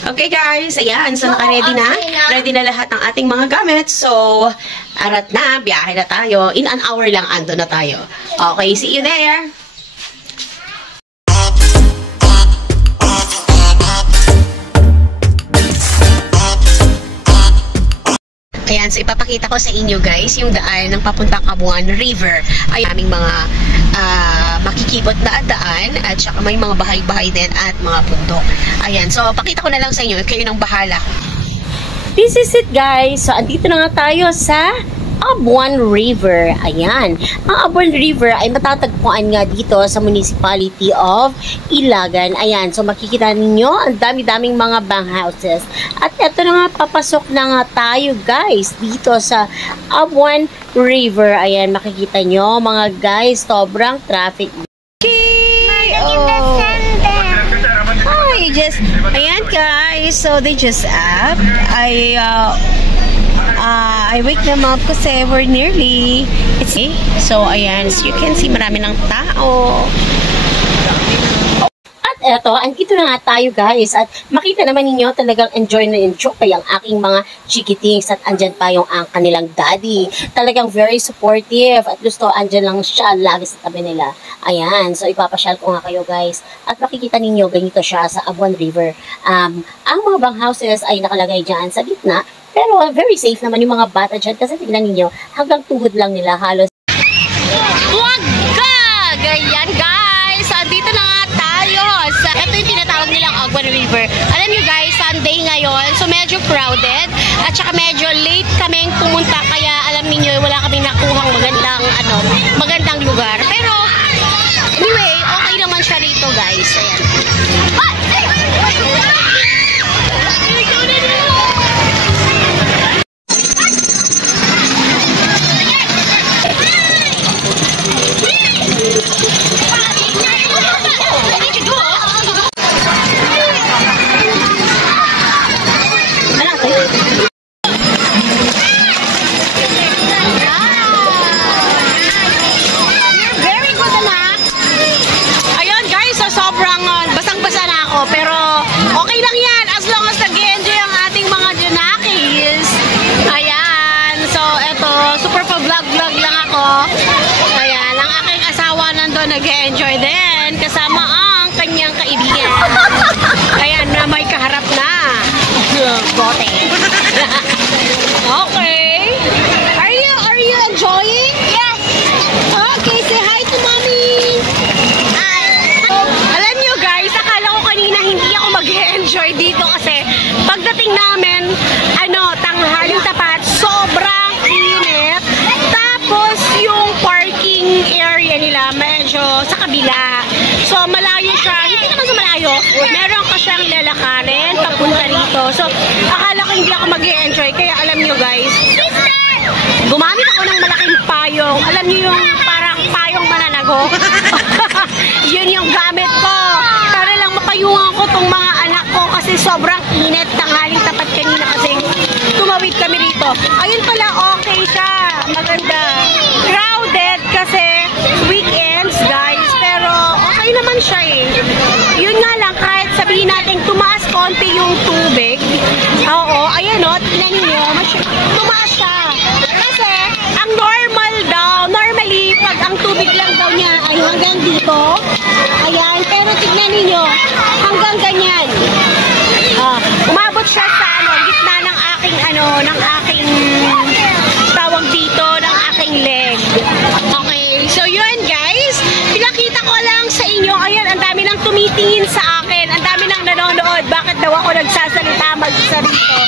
Okay guys, ayan. So naka-ready na. Ready na lahat ng ating mga gamit. So, arat na. Biyahe na tayo. In an hour lang ando na tayo. Okay, see you there. Ayan, so ipapakita ko sa inyo guys yung daan ng papuntang Cabuan River. Ay aming mga makikibot na daan at saka may mga bahay-bahay din at mga bundok. Ayan, so pakita ko na lang sa inyo. Kayo nang bahala. This is it guys. So andito na nga tayo sa Cabuan River. Ayan. Ang Cabuan River ay matatagpuan nga dito sa municipality of Ilagan. Ayan. So makikita ninyo ang dami-daming mga banghouses. At eto na nga, papasok na nga tayo guys dito sa Cabuan River. Ayan, makikita nyo mga guys, sobrang traffic. Okay. Oh. Hi, ayan guys. So they just up. I wake them up kasi we're nearly. So, ayan. As you can see, marami ng tao. At eto, andito na nga tayo guys. At makita naman ninyo talagang enjoy na enjoy ang aking mga chikitings. At andyan pa yung ang kanilang daddy. Talagang very supportive. At gusto, andyan lang siya lagi sa tabi nila. Ayan. So, ipapasyal ko nga kayo guys. At makikita ninyo, ganito siya sa Cabuan River. Ang mga banghouses ay nakalagay dyan sa gitna. Pero very safe naman yung mga bata dyan kasi tignan ninyo, hanggang tuhod lang nila halos. Wag ka! Ganyan guys! Andito na nga tayo. Ito yung tinatawag nilang Cabuan River. Alam nyo guys, Sunday ngayon, so medyo crowded at saka medyo late kaming pumunta kaya alam niyo wala kaming nakuhang magandang lugar. Pero anyway, okay naman siya rito guys. Ayan. Pero okay lang yan as long as nag-enjoy ang ating mga Junakis. Ayan. So, eto, super pa-vlog lang ako. Ayan, ang aking asawa nandun nag-enjoy din. Kasama ang kanyang kaibigan. Ayan, na may kaharap na. Bote. Okay. Are you enjoying? Yes. Okay, say hi to mommy. Hindi ako mag-enjoy dito kasi pagdating namin, tanghaling tapat, sobrang init. Tapos yung parking area nila medyo sa kabila. So malayo siya, hindi naman sa malayo, meron ka siyang lalakarin papunta rito. So akala ko hindi ako mag-enjoy, kaya alam nyo guys, gumamit ako ng malaking payong. Alam nyo yung parang payong mananago? Yun yung gamit ko. Para lang mapayungan ko tong mga anak ko kasi sobrang init. Tanghaling tapat kanina kasi tumawid kami rito. Ayun pala, okay siya. Maganda. Crowded kasi weekends guys. Pero okay naman siya eh. Yun nga lang, kahit sabihin natin tumaas konti yung tubig. Oo, ayan o. Tignan niyo. Tumaas siya. Kasi ang normal daw, normally pag ang tubig lang daw niya ay hanggang dito. Ayan, pero tignan niyo hanggang ganyan. Umabot siya sa gitna ng aking tawag dito, ng aking leg. Okay, so yun guys, pinakita ko lang sa inyo. Ayan, ang dami nang tumitingin sa akin, ang dami nang nanonood. Bakit daw ako nagsasalita mag-sarito?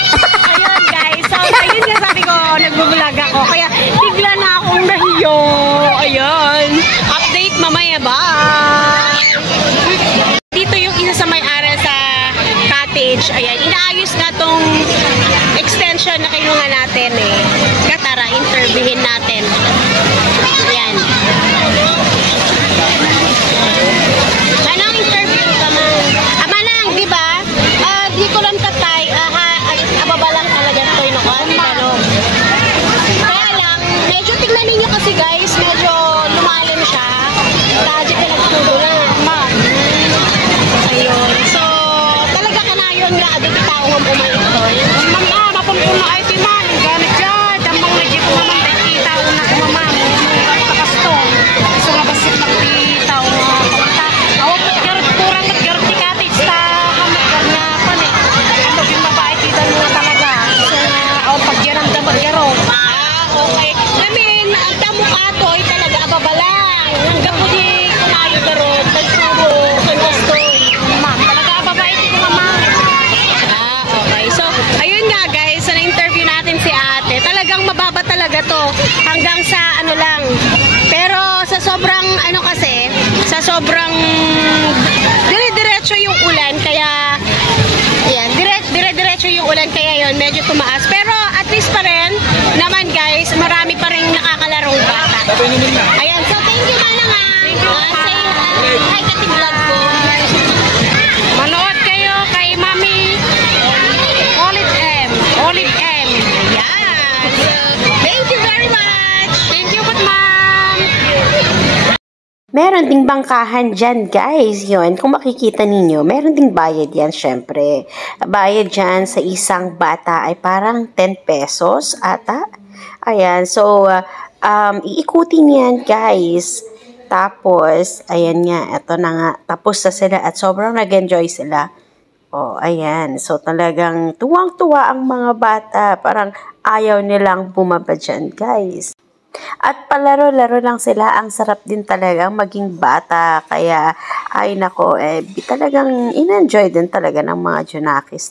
Ayun guys, so ayun nga sabi ko, nag-vlog ako. Kaya bigla na akong nahiyo. Ayan, update mamaya ba? Dito yung isa sa may-ari sa cottage. Ayan, inaayos nga tong extension na kinuha natin eh. Tara, interviewin natin. Ayan. Anong interview ka man? Manang, di ba? Di ko lang tatay. Ababa lang talaga ito yung pero kaya lang, medyo tingnan ninyo kasi guys, medyo lumalim siya. Project na nagtutulan. Ayun. So, talaga ka na yun nga, sobrang dire-diretso yung ulan, kaya ayan, dire-diretso yung ulan, kaya yon medyo tumaas. Pero at least pa rin naman guys, marami pa rin nakakalarong bata. Ayan, so thank you Manang. Say hi Kati Vlog ko. Manood kayo kay Mami Olive M. Olive M. Ayan. So, thank you very much. Thank you, good ma'am. Meron ding bangkahan dyan, guys. Yun, kung makikita ninyo, meron ding bayad yan, syempre. Bayad dyan sa isang bata ay parang 10 pesos ata. Ayan, so, iikutin yan, guys. Tapos, ayan nga, eto na nga, tapos na sila at sobrang nag-enjoy sila. Oh, ayan. So, talagang tuwang-tuwa ang mga bata. Parang ayaw nilang bumaba dyan, guys. At palaro-laro lang sila, ang sarap din talagang maging bata. Kaya, ay nako, talagang in-enjoy din talaga ng mga Junakis